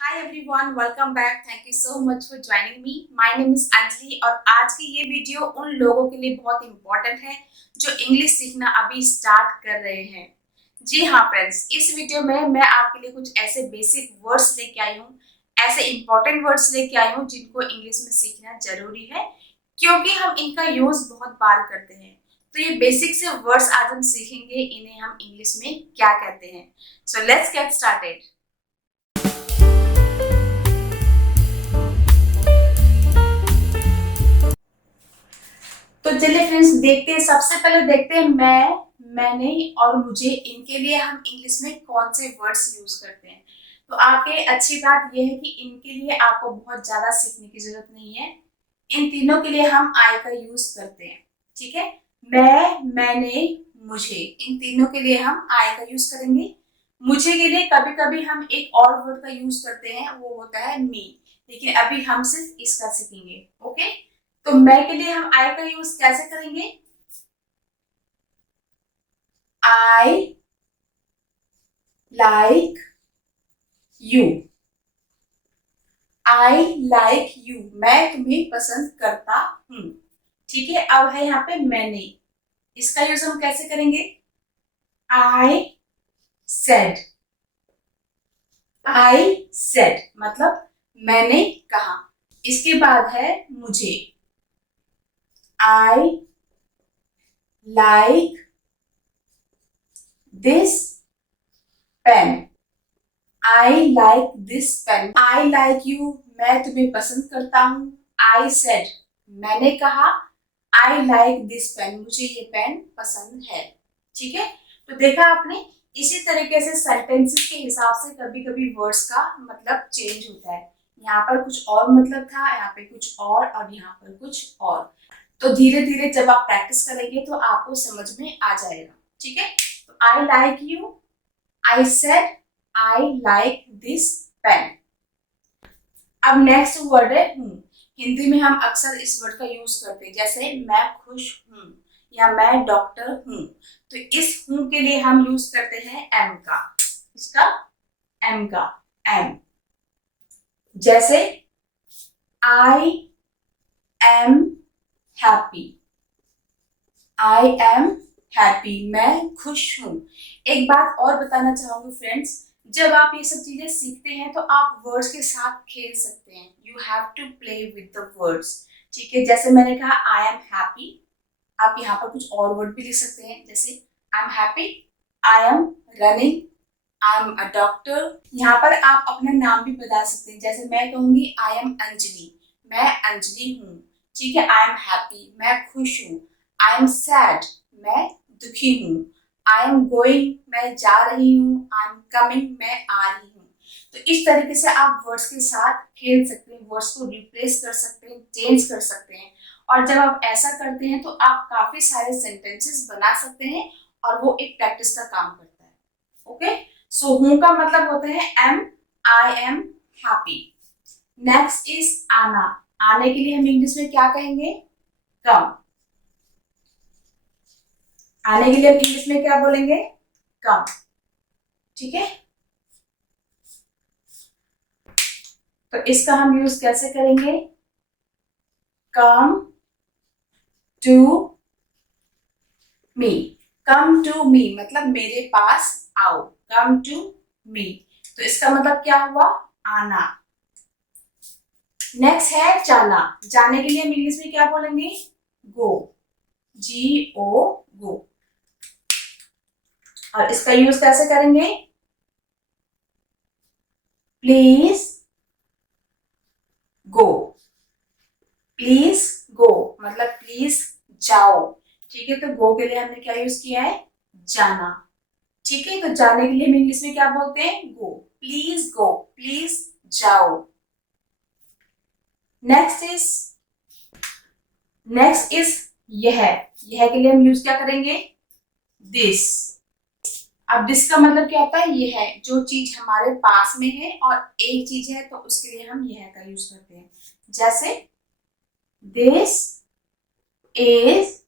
Hi everyone, welcome back. Thank you so much for joining me. My name is Anjali और आज की ये video उन लोगों के लिए बहुत इंपॉर्टेंट है जो इंग्लिश सीखना अभी स्टार्ट कर रहे हैं। जी हाँ फ्रेंड्स, इस वीडियो में मैं आपके लिए कुछ ऐसे बेसिक वर्ड्स लेके आई हूँ, ऐसे इंपॉर्टेंट वर्ड्स लेके आई हूँ जिनको इंग्लिश में सीखना जरूरी है क्योंकि हम इनका यूज बहुत बार करते हैं। तो ये बेसिक से वर्ड्स आज हम सीखेंगे, इन्हें हम इंग्लिश में क्या कहते हैं। So let's get started. तो चलिए फ्रेंड्स, देखते हैं। सबसे पहले देखते हैं मैंने और मुझे, इनके लिए हम इंग्लिश में कौन से वर्ड्स यूज करते हैं। तो आपके अच्छी बात यह है कि इनके लिए आपको बहुत ज्यादा सीखने की जरूरत नहीं है। इन तीनों के लिए हम आई का यूज करते हैं। ठीक है, मैंने, मुझे, इन तीनों के लिए हम आई का यूज करेंगे। मुझे के लिए कभी कभी हम एक और वर्ड का यूज करते हैं, वो होता है मी। लेकिन अभी हम सिर्फ इसका सीखेंगे। ओके, तो मैं के लिए हम आई का यूज कैसे करेंगे। आई like you. I like you, मैं तुम्हें पसंद करता हूं। ठीक है, अब है यहाँ पे मैंने। इसका यूज हम कैसे करेंगे। आई सेड। आई सेड मतलब मैंने कहा। इसके बाद है मुझे। I like this pen. I like this pen. I like you, मैं तुम्हें पसंद करता हूँ। आई सेड, मैंने कहा। आई लाइक दिस पेन, मुझे ये पेन पसंद है। ठीक है, तो देखा आपने। इसी तरीके से सेंटेंसेस के हिसाब से कभी कभी वर्ड्स का मतलब चेंज होता है। यहाँ पर कुछ और मतलब था, यहाँ पे कुछ और यहाँ पर कुछ और। तो धीरे धीरे जब आप प्रैक्टिस करेंगे तो आपको समझ में आ जाएगा। ठीक है, तो I like you, I said, I like this pen. अब नेक्स्ट वर्ड है हूँ। हिंदी में हम अक्सर इस वर्ड का यूज करते हैं, जैसे मैं खुश हूँ या मैं डॉक्टर हूँ। तो इस हूँ के लिए हम यूज करते हैं एम का। इसका एम का, एम। जैसे आई am happy. I am happy, मैं खुश हूं। एक बात और बताना चाहूंगी फ्रेंड्स, जब आप ये सब चीजें सीखते हैं तो आप वर्ड्स के साथ खेल सकते हैं। You have to play with the words. ठीक है, जैसे मैंने कहा आई एम हैप्पी, आप यहाँ पर कुछ और वर्ड भी लिख सकते हैं, जैसे आई am happy, I am running, I am a doctor. यहाँ पर आप अपना नाम भी बता सकते हैं, जैसे मैं कहूंगी आई एम अंजलि, मैं अंजलि हूँ। ठीक है, आई एम हैप्पी, मैं खुश हूँ। आई एम सैड, मैं दुखी हूँ। आई एम गोइंग, मैं जा रही हूँ। आई एम कमिंग, मैं आ रही हूँ। तो इस तरीके से आप वर्ड्स के साथ खेल सकते हैं, वर्ड्स को रिप्लेस कर सकते हैं, चेंज कर सकते हैं। और जब आप ऐसा करते हैं तो आप काफी सारे सेंटेंसेस बना सकते हैं और वो एक प्रैक्टिस का काम करता है। ओके, सो हूं का मतलब होता है am. I am happy. Next is आना। आने के लिए हम इंग्लिश में क्या कहेंगे, कम। आने के लिए हम इंग्लिश में क्या बोलेंगे, कम। ठीक है, तो इसका हम यूज कैसे करेंगे, come to me. Come to me मतलब मेरे पास आओ, कम टू मी। तो इसका मतलब क्या हुआ, आना। नेक्स्ट है जाना। जाने के लिए हम इंग्लिश में क्या बोलेंगे, गो। जी ओ, गो। और इसका यूज कैसे करेंगे, प्लीज गो। प्लीज गो मतलब प्लीज जाओ। ठीक है, तो गो के लिए हमने क्या यूज किया है, जाना। ठीक है, तो जाने के लिए हम इंग्लिश में क्या बोलते हैं, गो। प्लीज गो, प्लीज जाओ। नेक्स्ट इज, नेक्स्ट इज यह। यह के लिए हम यूज क्या करेंगे, दिस। अब दिस का मतलब क्या होता है, यह है जो चीज हमारे पास में है और एक चीज है तो उसके लिए हम यह का यूज करते हैं। जैसे this is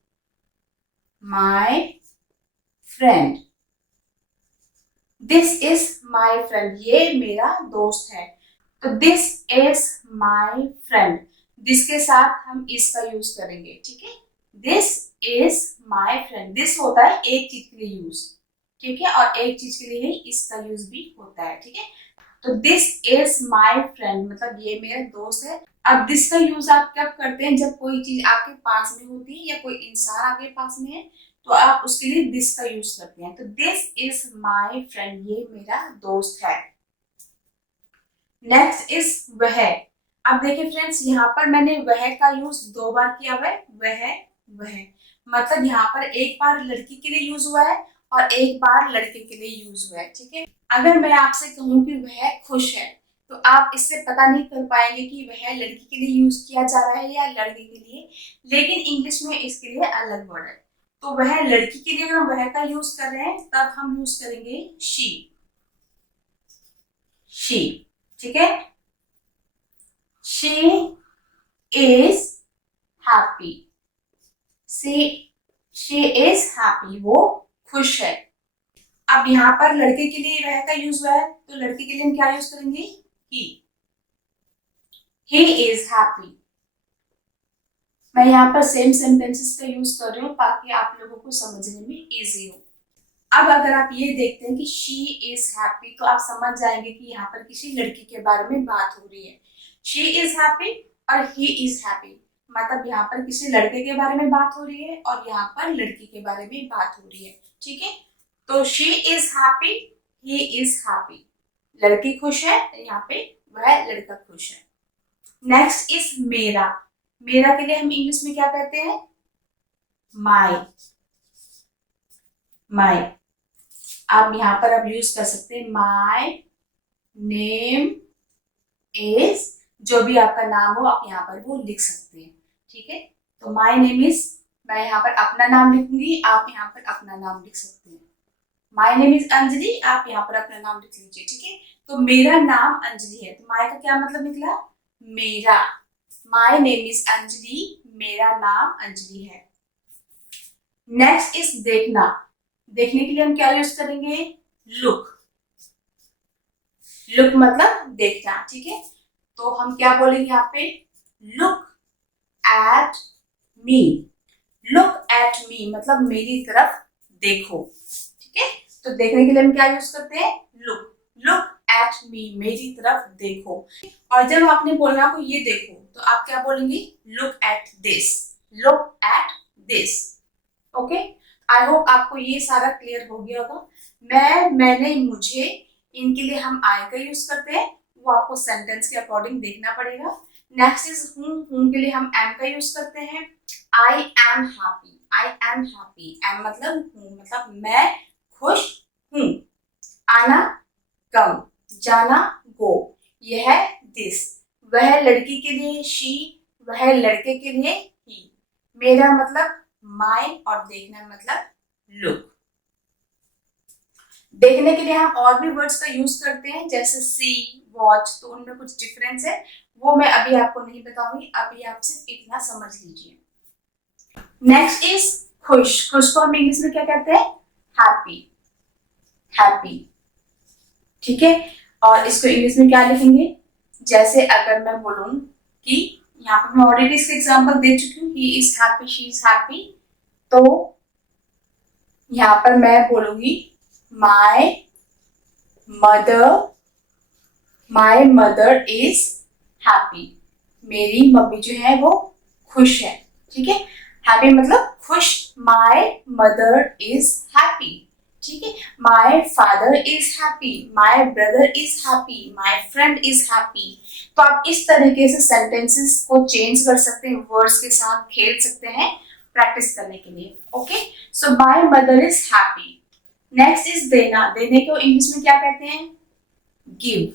my friend. This is my friend, ये मेरा दोस्त है। तो this is my friend, this के साथ हम इस का यूज करेंगे, ठीक है। This is my friend, this होता है एक चीज के लिए यूज, ठीक है, और एक चीज के लिए ही इसका यूज भी होता है, ठीक है। तो दिस इज माई फ्रेंड मतलब ये मेरा दोस्त है। अब दिस का यूज आप कब करते हैं, जब कोई चीज आपके पास में होती है या कोई इंसान आपके पास में है तो आप उसके लिए दिस का यूज करते हैं। तो दिस इज माई फ्रेंड, ये मेरा दोस्त है। नेक्स्ट इज वह। अब देखिए फ्रेंड्स, यहाँ पर मैंने वह का यूज 2 बार किया हुआ है, वह मतलब यहाँ पर एक बार लड़की के लिए यूज हुआ है और एक बार लड़के के लिए यूज हुआ है, ठीक है। अगर मैं आपसे कहूँ कि वह खुश है तो आप इससे पता नहीं कर पाएंगे कि वह लड़की के लिए यूज किया जा रहा है या लड़के के लिए, लेकिन इंग्लिश में इसके लिए अलग वर्ड है। तो वह लड़की के लिए अगर हम वह का यूज कर रहे हैं तब हम यूज करेंगे शी, ठीक है। She is happy, she is happy, वो खुश है। अब यहाँ पर लड़के के लिए वह का यूज हुआ है तो लड़के के लिए हम क्या यूज करेंगे, ही इज हैप्पी। मैं यहाँ पर सेम सेंटेंसेस का यूज कर रही हूँ ताकि आप लोगों को समझने में इजी हो। अब अगर आप ये देखते हैं कि शी इज हैप्पी तो आप समझ जाएंगे कि यहाँ पर किसी लड़की के बारे में बात हो रही है। शी इज हैप्पी और ही इज हैप्पी मतलब यहाँ पर किसी लड़के के बारे में बात हो रही है और यहाँ पर लड़की के बारे में बात हो रही है, ठीक है। तो she is happy, he is happy, लड़की खुश है, यहाँ पे वह लड़का खुश है। नेक्स्ट इज मेरा। मेरा के लिए हम इंग्लिश में क्या कहते हैं, माई, माई। आप यहाँ पर अब यूज कर सकते हैं माई नेम इज, जो भी आपका नाम हो आप यहाँ पर वो लिख सकते हैं, ठीक है। तो माई नेम इज, मैं यहाँ पर अपना नाम लिखूंगी, आप यहाँ पर अपना नाम लिख सकते हैं। माई नेम इज अंजलि, आप यहाँ पर अपना नाम लिख लीजिए, ठीक है। तो मेरा नाम अंजलि है, तो माई का क्या मतलब निकला, मेरा। माई नेम इज अंजलि, मेरा नाम अंजलि है। नेक्स्ट इज देखना। देखने के लिए हम क्या यूज करेंगे, लुक, लुक मतलब देखना, ठीक है। तो हम क्या बोलेंगे यहाँ पे, look at me, look at me मतलब मेरी तरफ देखो, ठीक है। तो देखने के लिए हम क्या यूज करते हैं, लुक, लुक एट मी, मेरी तरफ देखो। और जब आपने बोलना को ये देखो तो आप क्या बोलेंगे, look at this, look at this, okay. I hope आपको ये सारा क्लियर हो गया होगा। मैंने, मुझे, इनके लिए हम आई का यूज करते हैं, वो आपको सेंटेंस के अकॉर्डिंग देखना पड़ेगा। नेक्स्ट इज हूं के लिए हम एम का यूज करते हैं। I am happy, I am happy, am मतलब हूं, मतलब मैं खुश हूं। आना कम, जाना गो, यह दिस, वह लड़की के लिए शी, वह लड़के के लिए ही। मेरा मतलब माई और देखना मतलब लुक। देखने के लिए हम और भी वर्ड्स का यूज करते हैं जैसे सी, वॉच, तो उनमें कुछ डिफरेंस है, वो मैं अभी आपको नहीं बताऊंगी, अभी आप सिर्फ इतना समझ लीजिए। नेक्स्ट इज खुश। खुश को हम इंग्लिश में क्या कहते हैं, हैप्पी, हैप्पी, ठीक है। और इसको इंग्लिश में क्या लिखेंगे, जैसे अगर मैं बोलूं कि यहाँ पर मैं ऑलरेडी इसके एग्जांपल दे चुकी हूँ, he is happy, she is happy, तो यहाँ पर मैं बोलूंगी माई मदर इज हैप्पी, मेरी मम्मी जो है वो खुश है, ठीक है। हैप्पी मतलब खुश, माई मदर इज हैप्पी, ठीक है। My father is happy, my brother is happy, my friend is happy. तो आप इस तरीके से सेंटेंसेस को चेंज कर सकते हैं, वर्ड्स के साथ खेल सकते हैं प्रैक्टिस करने के लिए, okay. So my mother is happy. Next is देना। देने को इंग्लिश में क्या कहते हैं, गिव,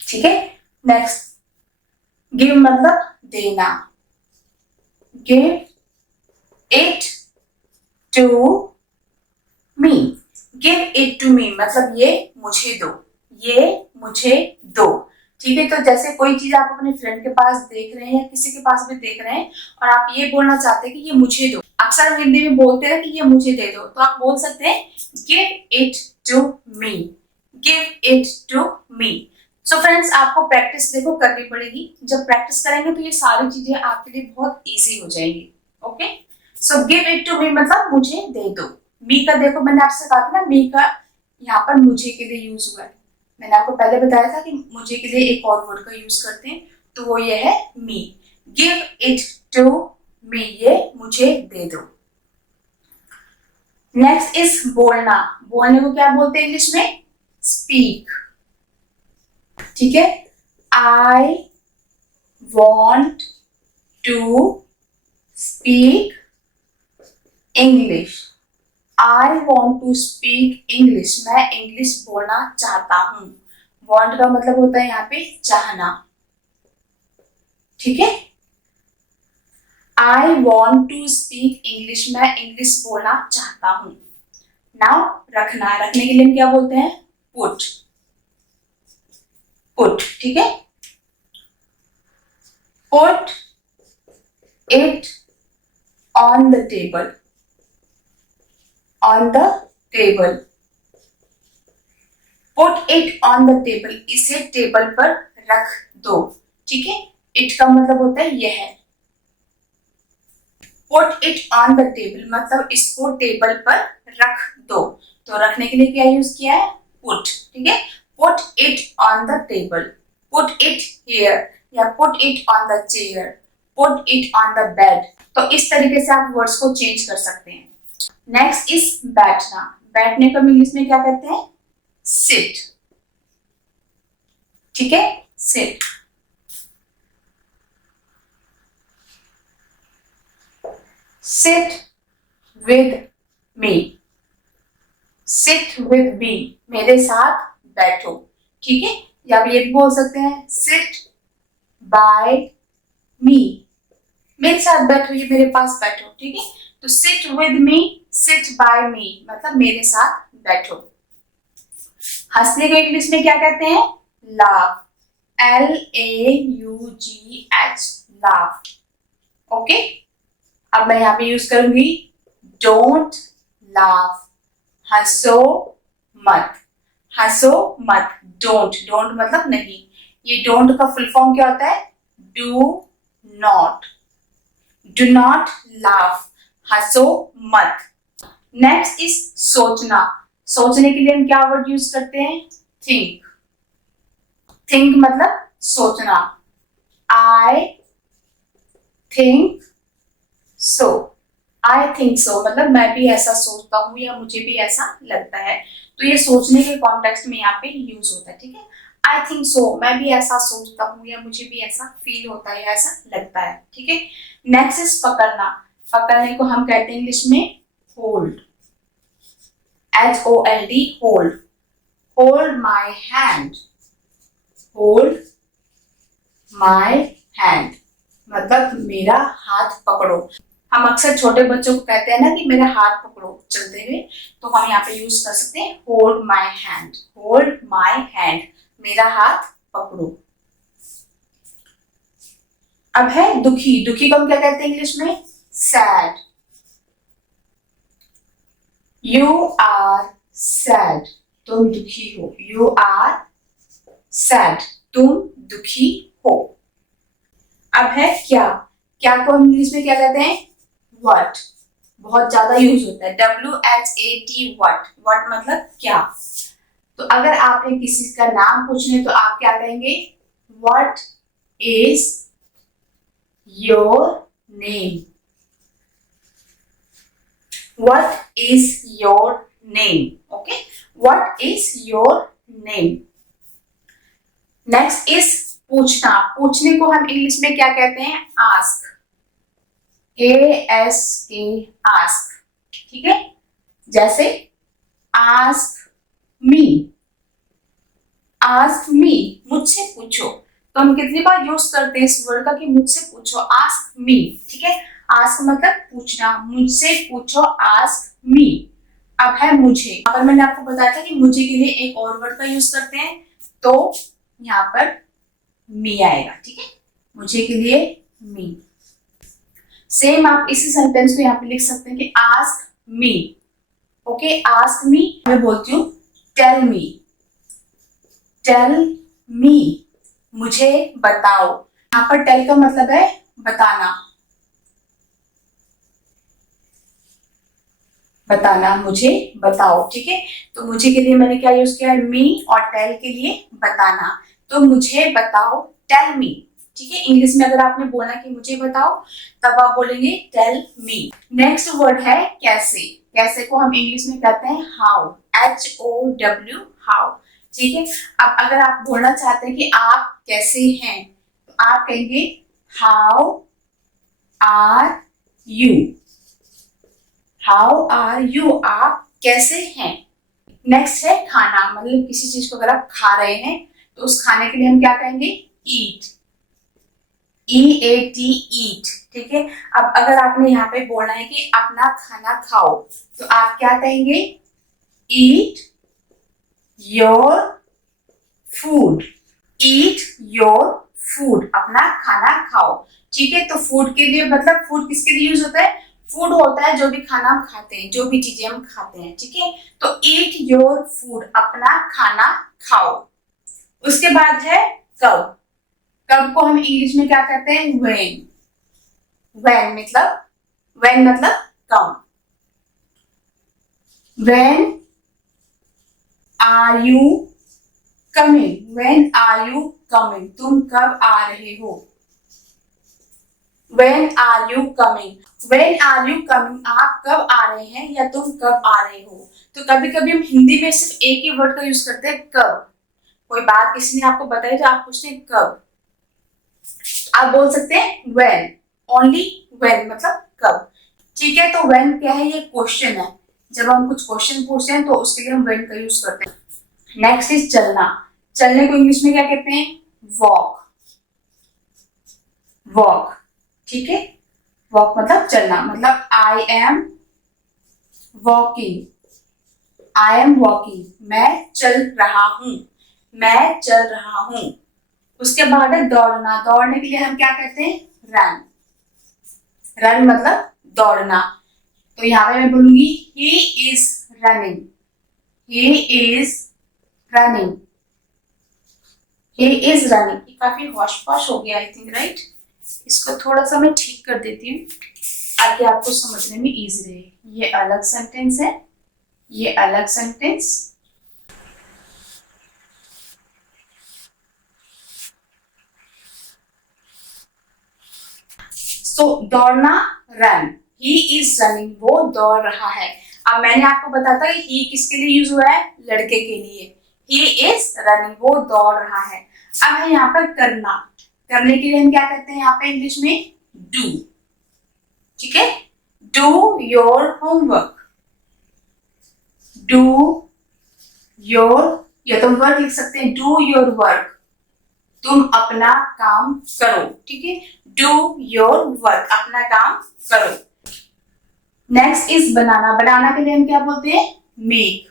ठीक है। नेक्स्ट, गिव मतलब देना, give it to me, give it to me मतलब ये मुझे दो, ये मुझे दो, ठीक है। तो जैसे कोई चीज आप अपने फ्रेंड के पास देख रहे हैं या किसी के पास भी देख रहे हैं और आप ये बोलना चाहते हैं कि ये मुझे दो, अक्सर हम हिंदी में बोलते हैं कि ये मुझे दे दो, तो आप बोल सकते हैं give it to me, give it to me. So friends, आपको प्रैक्टिस देखो करनी पड़ेगी। जब प्रैक्टिस करेंगे तो ये सारी चीजें आपके लिए बहुत इजी हो जाएंगी। Okay, so give it to me मतलब मुझे दे दो। मी का देखो, मैंने आपसे कहा था ना, मी का यहाँ पर मुझे के लिए यूज हुआ है। मैंने आपको पहले बताया था कि मुझे के लिए एक और वर्ड का यूज करते हैं, तो वो ये है मी। गिव इट टू मी, ये मुझे दे दो। नेक्स्ट इज बोलना। बोलने को क्या बोलते हैं इंग्लिश में? स्पीक। ठीक है, I want to speak English. I want to speak English, मैं इंग्लिश बोलना चाहता हूं। वॉन्ट का मतलब होता है यहाँ पे चाहना। ठीक है, I want to speak English, मैं इंग्लिश बोलना चाहता हूं। नाउ रखना, रखने के लिए हम क्या बोलते हैं? पुट। पुट, ठीक है, put it on the table. On the table, put it on the table, इसे टेबल पर रख दो। ठीक है, इट का मतलब होता है यह। Put it on the table मतलब इसको टेबल पर रख दो। तो रखने के लिए क्या यूज किया है? पुट। ठीक है, put it on the table, put it here, या put it on the chair, put it on the bed. तो इस तरीके से आप वर्ड्स को चेंज कर सकते हैं। नेक्स्ट इज बैठना। बैठने को इंग्लिश में क्या कहते हैं? सिट। ठीक है, sit. Sit with me, sit with me, मेरे साथ बैठो। ठीक है, या आप ये भी बोल सकते हैं सिट बाय मी, मेरे साथ बैठो, ये मेरे पास बैठो। ठीक है, तो sit with me, sit by me मतलब मेरे साथ बैठो। हंसने को इंग्लिश में क्या कहते हैं? लाफ। LAUGH, laugh. ओके, अब मैं यहाँ पे यूज करूंगी डोंट लाफ, हंसो मत। हंसो मत, डोंट। डोंट मतलब नहीं। ये डोंट का फुल फॉर्म क्या होता है? Do not. Do not laugh, हंसो मत। नेक्स्ट इज सोचना। सोचने के लिए हम क्या वर्ड यूज करते हैं? थिंक। थिंक मतलब सोचना। I think so, I think so मतलब मैं भी ऐसा सोचता हूँ या मुझे भी ऐसा लगता है। तो ये सोचने के कॉन्टेक्स्ट में यहाँ पे यूज होता है। ठीक है, आई थिंक सो, मैं भी ऐसा सोचता हूँ या मुझे भी ऐसा फील होता है, ऐसा लगता है। ठीक है, नेक्स्ट इज पकड़ना। पकड़ने को हम कहते हैं इंग्लिश में hold. HOLD, hold. Hold my hand, hold my hand मतलब मेरा हाथ पकड़ो। हम अक्सर छोटे बच्चों को कहते हैं ना कि मेरा हाथ पकड़ो चलते हुए, तो हम यहाँ पे यूज कर सकते हैं hold my hand. Hold my hand, मेरा हाथ पकड़ो। अब है दुखी। दुखी को हम क्या कहते हैं इंग्लिश में? सैड। यू आर सैड, तुम दुखी हो। यू आर सैड, तुम दुखी हो। अब है क्या। क्या को हम इंग्लिश में क्या कहते हैं? व्हाट। बहुत ज्यादा यूज होता है, WHAT, व्हाट। व्हाट मतलब क्या। तो अगर आपने किसी का नाम पूछने तो आप क्या कहेंगे? What is your name. What is your name? Okay, what is your name? Next is पूछना। पूछने को हम इंग्लिश में क्या कहते हैं? ask, ASK, ask। ठीक है, जैसे ask me, ask me, मुझसे पूछो। तो हम कितनी बार यूज करते हैं इस वर्ड का कि मुझसे पूछो, ask me। ठीक है, आस्क मतलब पूछना, मुझसे पूछो, आस्क मी। अब है मुझे। यहाँ पर मैंने आपको बताया था कि मुझे के लिए एक और वर्ड का यूज करते हैं, तो यहाँ पर मी आएगा। ठीक है, मुझे के लिए मी। सेम आप इसी सेंटेंस को यहाँ पे लिख सकते हैं कि ask me. Okay, ask me, मैं बोलती हूँ टेल मी। टेल मी, मुझे बताओ। यहाँ पर टेल का मतलब है बताना, बताना, मुझे बताओ। ठीक है, तो मुझे के लिए मैंने क्या यूज किया है, मी, और टेल के लिए बताना। तो मुझे बताओ, टेल मी। ठीक है, इंग्लिश में अगर आपने बोला कि मुझे बताओ, तब आप बोलेंगे टेल मी। नेक्स्ट वर्ड है कैसे। कैसे को हम इंग्लिश में कहते हैं हाउ, HOW, हाउ। ठीक है, अब अगर आप बोलना चाहते हैं कि आप कैसे हैं, तो आप कहेंगे how are you, how are you, आप कैसे हैं। नेक्स्ट है खाना, मतलब किसी चीज को अगर आप खा रहे हैं तो उस खाने के लिए हम क्या कहेंगे, ईट, EAT, ईट। ठीक है, अब अगर आपने यहाँ पे बोलना है कि अपना खाना खाओ, तो आप क्या कहेंगे, eat your food, eat your food, अपना खाना खाओ। ठीक है, तो फूड के लिए मतलब फूड किसके लिए यूज होता है, फूड होता है जो भी खाना हम खाते हैं, जो भी चीजें हम खाते हैं। ठीक है, तो ईट योर फूड, अपना खाना खाओ। उसके बाद है कब। कब को हम इंग्लिश में क्या कहते हैं, व्हेन। व्हेन मतलब कब। When are you coming, when are you coming, तुम कब आ रहे हो। When are you coming? When are you coming? आप कब आ रहे हैं या तुम कब आ रहे हो। तो कभी कभी हम हिंदी में सिर्फ एक ही वर्ड का यूज करते हैं, कब। कोई बात किसी ने आपको बताई तो आप पूछते हैं कब, आप बोल सकते हैं when, only when मतलब कब। ठीक है, तो when क्या है, ये क्वेश्चन है। जब हम कुछ क्वेश्चन पूछते हैं तो उसके लिए हम when का यूज करते हैं। नेक्स्ट इज चलना। चलने को इंग्लिश में क्या कहते हैं, वॉक, वॉक। ठीक है, वॉक मतलब चलना, मतलब I am walking, I am walking, मैं चल रहा हूं, मैं चल रहा हूं। उसके बाद है दौड़ना। दौड़ने के लिए हम क्या कहते हैं, रन, रन मतलब दौड़ना। तो यहाँ पे मैं बोलूंगी he is running, he is running, he is running. ये काफी हॉश पॉश हो गया आई थिंक, राइट। इसको थोड़ा सा मैं ठीक कर देती हूँ ताकि आपको समझने में इजी रहे। ये अलग सेंटेंस है, ये अलग सेंटेंस। सो दौड़ना, रन, ही इज रनिंग, वो दौड़ रहा है। अब मैंने आपको बताया था कि ही किसके लिए यूज हुआ है, लड़के के लिए। ही इज रनिंग, वो दौड़ रहा है। अब है यहाँ पर करना। करने के लिए हम क्या कहते हैं यहाँ पे इंग्लिश में, डू। ठीक है, do your homework, do your, या तुम वर्क लिख सकते हैं, डू योर वर्क, तुम अपना काम करो। ठीक है, डू योर वर्क, अपना काम करो। Next is banana. बनाना के लिए हम क्या बोलते हैं, मेक,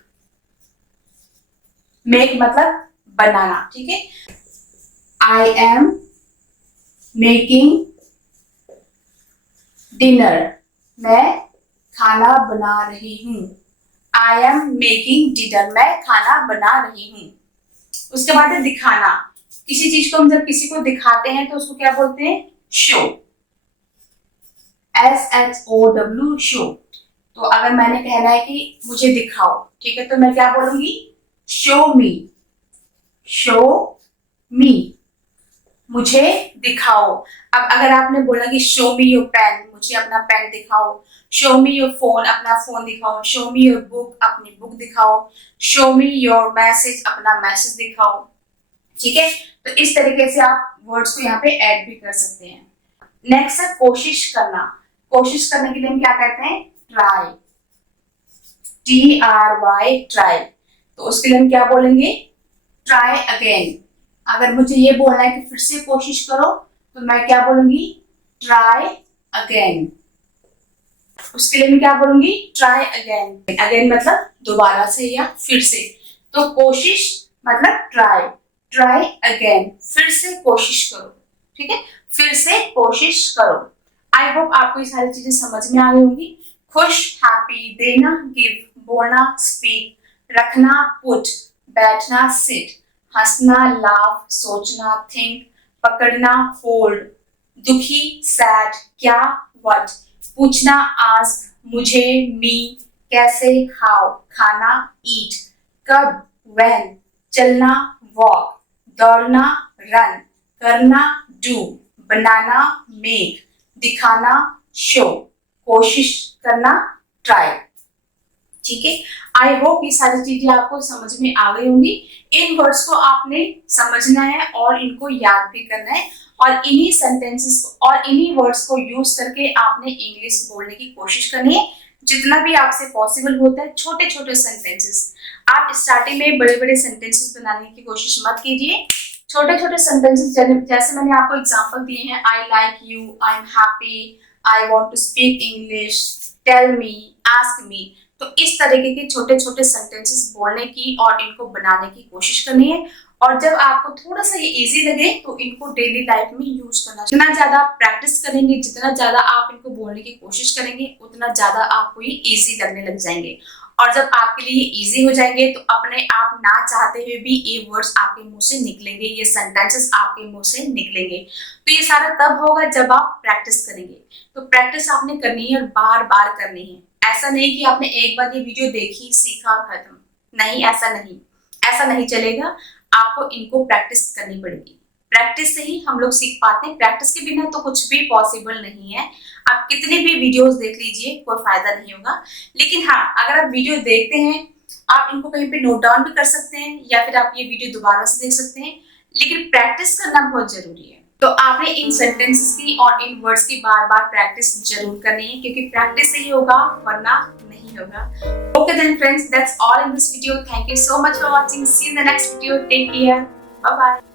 मेक मतलब बनाना। ठीक है, आई एम मेकिंग डिनर, मैं खाना बना रही हूं। आई एम मेकिंग डिनर, मैं खाना बना रही हूं। उसके बाद है दिखाना। किसी चीज को हम जब किसी को दिखाते हैं तो उसको क्या बोलते हैं, शो, SHOW, शो। तो अगर मैंने कहना है कि मुझे दिखाओ, ठीक है, तो मैं क्या बोलूंगी, शो मी, शो मी, मुझे दिखाओ। अब अगर आपने बोला कि शो मी योर पेन, मुझे अपना पेन दिखाओ, शो मी योर फोन, अपना फोन दिखाओ, शो मी योर बुक, अपनी बुक दिखाओ, शो मी योर मैसेज, अपना मैसेज दिखाओ। ठीक है, तो इस तरीके से आप वर्ड्स को यहाँ पे ऐड भी कर सकते हैं। नेक्स्ट है कोशिश करना। कोशिश करने के लिए हम क्या कहते हैं, ट्राई, TRY, ट्राई। तो उसके लिए हम क्या बोलेंगे, ट्राई अगेन। अगर मुझे ये बोलना है कि फिर से कोशिश करो, तो मैं क्या बोलूंगी, ट्राई अगेन। उसके लिए मैं क्या बोलूंगी, ट्राई अगेन। अगेन मतलब दोबारा से या फिर से। तो कोशिश मतलब ट्राई, ट्राई अगेन, फिर से कोशिश करो। ठीक है, फिर से कोशिश करो। आई होप आपको ये सारी चीजें समझ में आ गई होंगी। खुश, हैप्पी, देना, गिव, बोलना, स्पीक, रखना, पुट, बैठना, सिट, हंसना लाफ, सोचना थिंक, पकड़ना होल्ड, दुखी सैड, क्या व्हाट, पूछना आस्क, मुझे मी, कैसे हाउ, खाना ईट, कब व्हेन, चलना वॉक, दौड़ना रन, करना डू, बनाना मेक, दिखाना शो, कोशिश करना ट्राई। ठीक है, आई होप ये सारी चीजें आपको समझ में आ गई होंगी। इन वर्ड्स को आपने समझना है और इनको याद भी करना है और इन्हीं सेंटेंसेस को और इन्हीं वर्ड्स को यूज करके आपने इंग्लिश बोलने की कोशिश करनी है जितना भी आपसे पॉसिबल होता है। छोटे छोटे सेंटेंसेस, आप स्टार्टिंग में बड़े बड़े सेंटेंसेस बनाने की कोशिश मत कीजिए। छोटे छोटे सेंटेंसेस जैसे मैंने आपको एग्जांपल दिए हैं, I like you, I am happy, I want to speak English, tell me, ask me. तो इस तरीके के छोटे छोटे सेंटेंसेस बोलने की और इनको बनाने की कोशिश करनी है। और जब आपको थोड़ा सा ये इजी लगे तो इनको डेली लाइफ में यूज करना। जितना ज्यादा आप प्रैक्टिस करेंगे, जितना ज्यादा आप इनको बोलने की कोशिश करेंगे, उतना ज्यादा आपको ये इजी लगने लग जाएंगे। और जब आपके लिए इजी हो जाएंगे तो अपने आप ना चाहते हुए भी ये वर्ड्स आपके मुंह से निकलेंगे, ये सेंटेंसेस आपके मुंह से निकलेंगे। तो ये सारा तब होगा जब आप प्रैक्टिस करेंगे। तो प्रैक्टिस आपने करनी है और बार बार करनी है। ऐसा नहीं कि आपने एक बार ये वीडियो देखी, सीखा और खत्म। नहीं, ऐसा नहीं चलेगा। आपको इनको प्रैक्टिस करनी पड़ेगी। प्रैक्टिस से ही हम लोग सीख पाते हैं। प्रैक्टिस के बिना तो कुछ भी पॉसिबल नहीं है। आप कितने भी वीडियोस देख लीजिए, कोई फायदा नहीं होगा। लेकिन हाँ, अगर आप वीडियो देखते हैं, आप इनको कहीं पे नोट डाउन भी कर सकते हैं या फिर आप ये वीडियो दोबारा से देख सकते हैं। लेकिन प्रैक्टिस करना बहुत जरूरी है। तो आपने इन सेंटेंसेस की और इन वर्ड्स की बार बार प्रैक्टिस जरूर करनी है, क्योंकि प्रैक्टिस से ही होगा, वरना नहीं होगा। Okay then friends, that's all in this video. Thank you so much for watching. See you in the next video. Take care. Bye bye.